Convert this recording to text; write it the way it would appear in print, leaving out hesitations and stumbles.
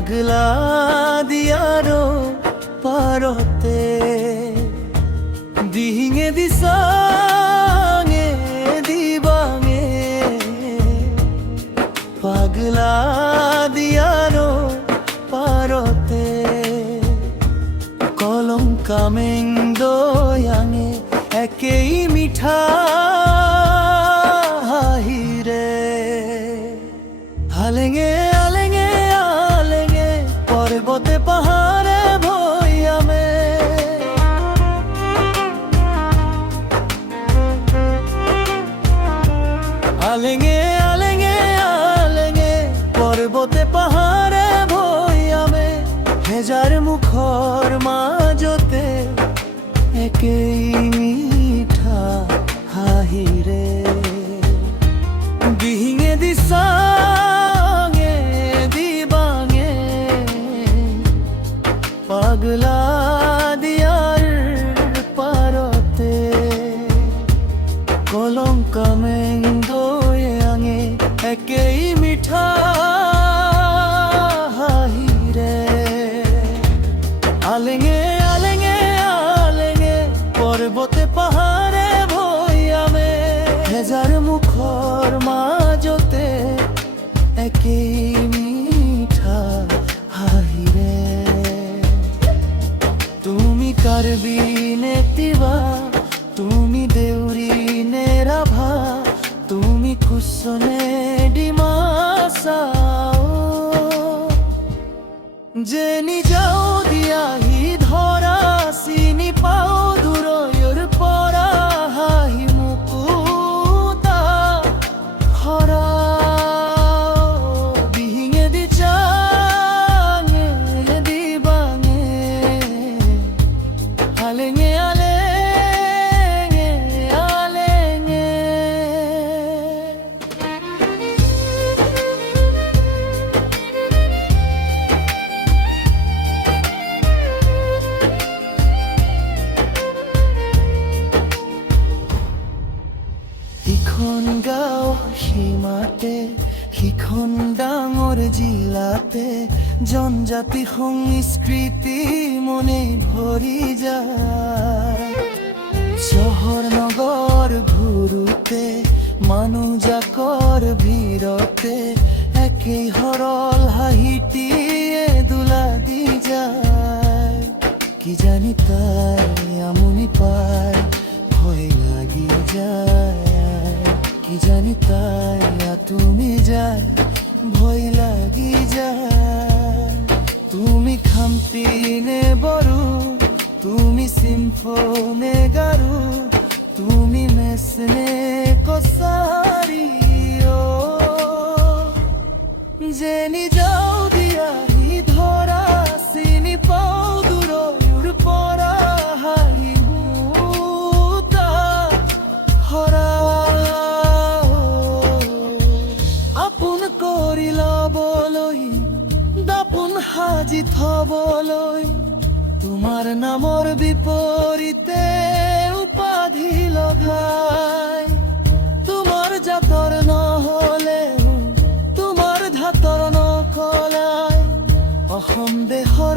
পাগলা দিয়ারো পারতে দিহিঙে দিসাঙে দিবাঙে পাগলা দিয়ারো পারতে কলঙ্কামেন্দয়াঙে একেই মিঠা হাহিরে আলেঙে আলেঙে আলেঙে পর্বতে পাহাড়ে ভয়ামে আলেঙে আলেঙে আলেঙে পর্বতে পাহাড়ে ভয়ামে হেজার মুখর মাজতে একেই মিঠা হাহিরে দিহিঙে দিসাঙে দিবাঙে পাগলা দিয়ার পারতে কলঙ্কামেন্দয়াঙে একেই মিঠা হাহিরে আলেঙে আলেঙে আলেঙে পর্বতে পাহাড়ে ভয়ামে হেজার মুখর মাজতে একেই মিঠা হাহিরে তুমি কারবিনে তিবা তুমি দেউরিনে রাভা তুমি কুসনে ডিমাসাও জেনি যাও দিয়াহি ধরা চিনি পাও দূৰৈৰ পৰা হাঁহি মুকুতা হৰা দিহিঙে দিচাঙে দিবাঙে আলেঙে আলেঙে আলেঙে ইখন গাঁও সীমাতে সিখন ডাঙৰ জিলাতে জনজাতি সংস্কৃতি মনে ভৰি যায় চহৰ নগৰ ঘূৰোতে মানুহ জাকৰ ভিৰতে একেই সৰল হাঁহিটিয়ে দোলা দি যায় কি জানি তাই আমনি পায় ভয় লাগি যায় কি জানি তাই তুমি যায় ভয় লাগি যায় তুমি খামতিনে বড়ো তুমি সিম্ফনে গারু তুমি মেসনে কসারিও জেনি যাও দিয়াহি ধরা চিনি পাও দূৰৈৰ পৰা হাঁহি মুকুতা হৰা আপোন কৰি ল'বলৈ দাপোন সাজি থবলৈ তোমাৰ নামৰ বিপৰীতে উপাধি লগাই তোমাৰ জাতৰ নহ'লে তোমাৰ ধাতৰ নকলাই অসম দেশৰ